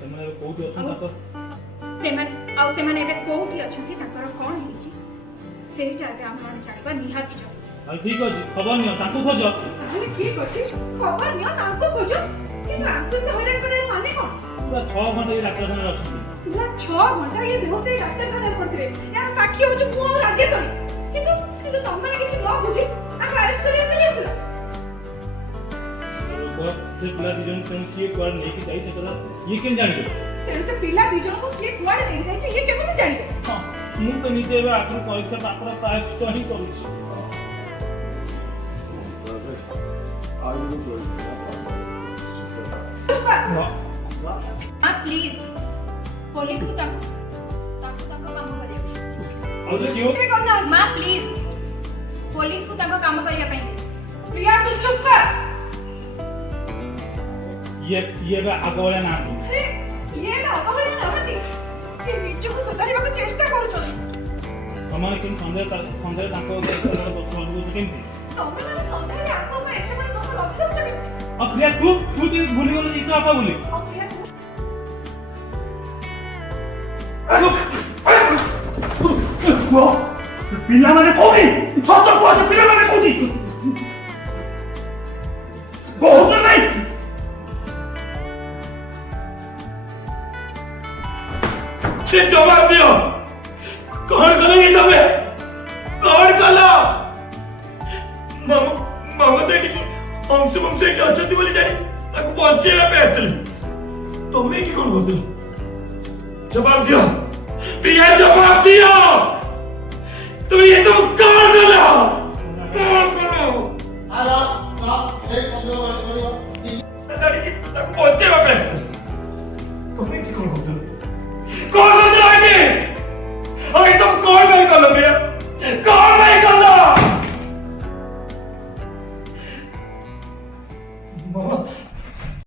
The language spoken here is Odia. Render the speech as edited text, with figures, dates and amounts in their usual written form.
ସେମାନେ କୋଉଠି ଅଛନ୍ତି ତାଙ୍କ ସେମାନେ ଏବେ କୋଉଠି ଅଛନ୍ତି ତାଙ୍କର କଣ ହେଇଛି ସେଇଟା ଏବେ ଆମମାନେ ଜାଣିବା ନିହାତି ଜରୁରୀ। ଆଉ ଠିକ ଅଛି ଖବର ନିଅ ତାଙ୍କୁ ଖୋଜ। ତାହେଲେ ଠିକ ଅଛି ଖବର ନିଅ ତାଙ୍କୁ ଖୋଜ କିନ୍ତୁ ଆଙ୍କୁ ହଇରାଣ କରିବା ମାନେ କଣ? ପୁରା 6 ଘଣ୍ଟା ଏଇ ଡାକ୍ତରଖାନାରେ ଅଛନ୍ତି। ପୁରା 6 ଘଣ୍ଟା ଇଏ ବେହୋସ ହେଇ ଡାକ୍ତରଖାନାରେ ପଡ଼ିଥିଲେ। ଏହାର ସାକ୍ଷୀ ହଉଛି ମୁଁ ଆଉ ରାଜେଶ୍ୱରୀ। କିନ୍ତୁ ତମମାନେ କିଛି ନ ବୁଝି ଆକୁ ଆରେଷ୍ଟ କରି ଚାଲିଯାଇଥିଲ। ସେ ପିଲା ଦି ଜଣ ତେଣୁ କିଏ କୁଆଡେ ନେଇକି ଯାଇ ସେ କଥା ଇଏ କେମିତି ଜାଣିବେ? ତେଣୁ ସେ ପିଲା ଦି ଜଣଙ୍କୁ କିଏ କୁଆଡେ ନେଇକି ଯାଇଛି ଇଏ କେମିତି ଜାଣିବେ? ହଁ ମୁଁ ତ ନିଜେ ଏବେ ଆଗରୁ ପରୀକ୍ଷା ପାପର ପ୍ରାୟଶ୍ଚିତ ହିଁ କରୁଛି। ପ୍ଲିଜ ପୋଲିସକୁ ତାଙ୍କ କାମ କରିବାକୁ ମା ପ୍ଲିଜ ପୋଲିସକୁ ତାଙ୍କ କାମ କରିବା ପାଇଁ ପ୍ରିୟା ତୁ ଚୁପ କର। ଇଏ ଆଗ ଭଳିଆ ନାହାନ୍ତି। ଇଏ ଆଗ ଭଳିଆ ନାହାନ୍ତି ଏ ନିଜକୁ ସୁଧାରିବାକୁ ଚେଷ୍ଟା କରୁଛନ୍ତି। ତମମାନେ କେମିତି ସନ୍ଦେହ ତାଙ୍କ ଦୋଷ ଲଗାଉଛ କେମିତି? ତମେ ମାନେ ସନ୍ଦେହରେ ଆଙ୍କ ଉପରେ ଏତେ ବଡ଼ ଦୋଷ ଲଗାଉଛ କେମିତି? ଆଉ ପ୍ରିୟା ତୁ ଭୁଲିଗଲୁ ଜିତୁ ବାପା ବୋଲି। ଆଉ ପ୍ରିୟା ପିଲାମାନେ କୋଉଠି? ସତ କୁହ ସେ ପିଲାମାନେ କୋଉଠି? କହୁଛ ନାଇଁ? ସେ ଜବାବ ଦିଅ କଣ କଲ କି ତମେ? କଣ କଲ? ମାମା ତ ଏଠିକି ଅଂଶୁ ଏଠି ଅଛନ୍ତି ବୋଲି ଜାଣି ତାକୁ ବଞ୍ଚେଇବା ପାଇଁ ଆସିଥିଲି। ତମେ ଏଠି କଣ କରୁଥିଲ? ଜବାବ ଦିଅ ପ୍ରିୟା ଜବାବ ଦିଅ। তুমি ये तो कौन करो? कौन करो? आला एक पंद्रह वाले ताकू पहुंचे